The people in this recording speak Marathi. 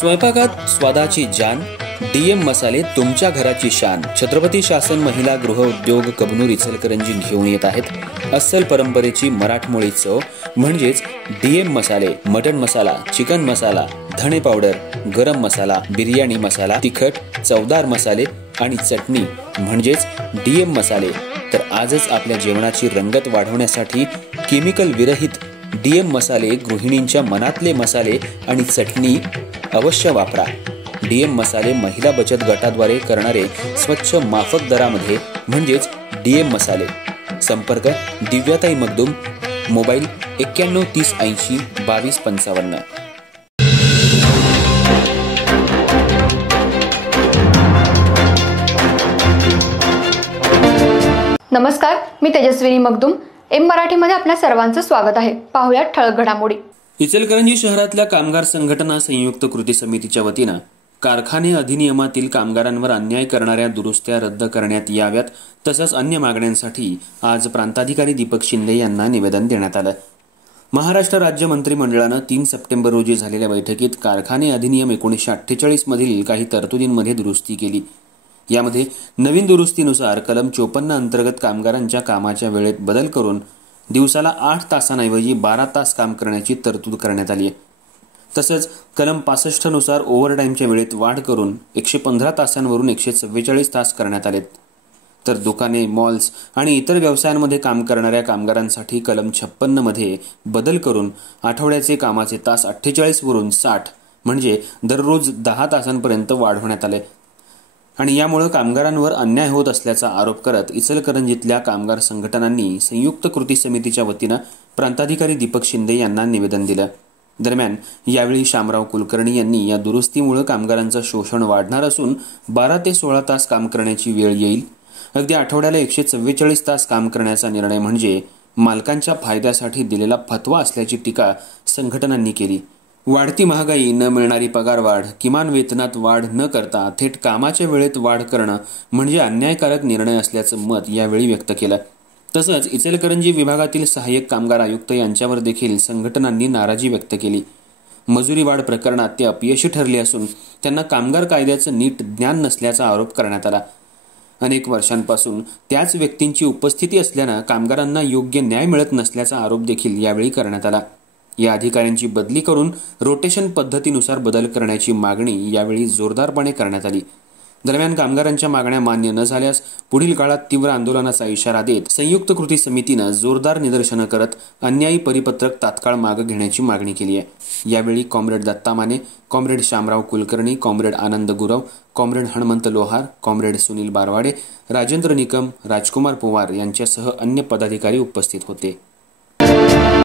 स्वयंपाकात स्वादाची जान, डीएम मसाले तुमच्या घराची शान. छत्रपती शासन महिला गृह उद्योग कबनूर इचलकरंजी घेऊन येत आहेत अस्सल परंपरेची मराठमोळी चव म्हणजेच डीएम मसाले. मटन मसाला, चिकन मसाला, धणे पावडर, गरम मसाला, बिर्याणी मसाला, तिखट, चवदार मसाले आणि चटणी म्हणजेच डीएम मसाले. तर आजच आपल्या जेवणाची रंगत वाढवण्यासाठी केमिकल विरहित डीएम मसाले, गृहिणींच्या मनातले मसाले आणि चटणी अवश्य वापरा. डीएम मसाले महिला बचत गटाद्वारे करणारे स्वच्छ माफक दरामध्ये म्हणजेच डीएम मसाले. संपर्क दिव्याताई मगदूम, मोबाईल 91 30 80 22 55. नमस्कार, मी तेजस्विनी मगदूम. एम मराठीमध्ये आपल्या सर्वांचं स्वागत आहे. पाहुयात ठळक घडामोडी. इचलकरंजी शहरातल्या कामगार संघटना संयुक्त कृती समितीच्या वतीनं कारखाने अधिनियमातील कामगारांवर अन्याय करणाऱ्या दुरुस्त्या रद्द करण्यात याव्यात तसंच अन्य मागण्यांसाठी आज प्रांताधिकारी दीपक शिंदे यांना निवेदन देण्यात आलं. महाराष्ट्र राज्य मंत्रिमंडळानं 3 सप्टेंबर रोजी झालेल्या बैठकीत कारखाने अधिनियम 1948 मधील काही तरतुदींमध्ये दुरुस्ती केली. यामध्ये नवीन दुरुस्तीनुसार कलम 54 अंतर्गत कामगारांच्या कामाच्या वेळेत बदल करून दिवसाला 8 तासांऐवजी 12 तास काम करण्याची तरतूद करण्यात आली आहे. तसंच कलम 65 नुसार ओव्हरटाईमच्या वेळेत वाढ करून 115 तासांवरून 144 तास करण्यात आलेत. तर दुकाने, मॉल्स आणि इतर व्यवसायांमध्ये काम करणाऱ्या कामगारांसाठी कलम 56 मध्ये बदल करून आठवड्याचे कामाचे तास 48 वरून 60 म्हणजे दररोज 10 तासांपर्यंत वाढवण्यात आले. आणि यामुळे कामगारांवर अन्याय होत असल्याचा आरोप करत इचलकरंजीतल्या कामगार संघटनांनी संयुक्त कृती समितीच्या वतीनं प्रांताधिकारी दीपक शिंदे यांना निवेदन दिलं. दरम्यान यावेळी शामराव कुलकर्णी यांनी या दुरुस्तीमुळे कामगारांचं शोषण वाढणार असून 12 ते 16 तास काम करण्याची वेळ येईल. अगदी आठवड्याला 144 तास काम करण्याचा निर्णय म्हणजे मालकांच्या फायद्यासाठी दिलेला फतवा असल्याची टीका संघटनांनी केली. वाढती महागाई, न मिळणारी पगारवाढ, किमान वेतनात वाढ न करता थेट कामाच्या वेळेत वाढ करणं म्हणजे अन्यायकारक निर्णय असल्याचं मत यावेळी व्यक्त केलं. तसंच इचलकरंजी विभागातील सहाय्यक कामगार आयुक्त यांच्यावर देखील संघटनांनी नाराजी व्यक्त केली. मजुरी वाढ प्रकरणात ते अपयशी ठरले असून त्यांना कामगार कायद्याचं नीट ज्ञान नसल्याचा आरोप करण्यात आला. अनेक वर्षांपासून त्याच व्यक्तींची उपस्थिती असल्यानं कामगारांना योग्य न्याय मिळत नसल्याचा आरोप देखील यावेळी करण्यात आला. या अधिकाऱ्यांची बदली करून रोटेशन पद्धतीनुसार बदल करण्याची मागणी यावेळी जोरदारपणे करण्यात आली. दरम्यान कामगारांच्या मागण्या मान्य न झाल्यास पुढील काळात तीव्र आंदोलनाचा इशारा देत संयुक्त कृती समितीनं जोरदार निदर्शनं करत अन्यायी परिपत्रक तात्काळ मागे घेण्याची मागणी केली आहे. यावेळी comrade Datta Mane, comrade Shamrao Kulkarni, comrade Anand Gurav, comrade Hanumant Lohar, comrade Sunil Barwade, Rajendra Nikam, Rajkumar Pawar यांच्यासह अन्य पदाधिकारी उपस्थित होते.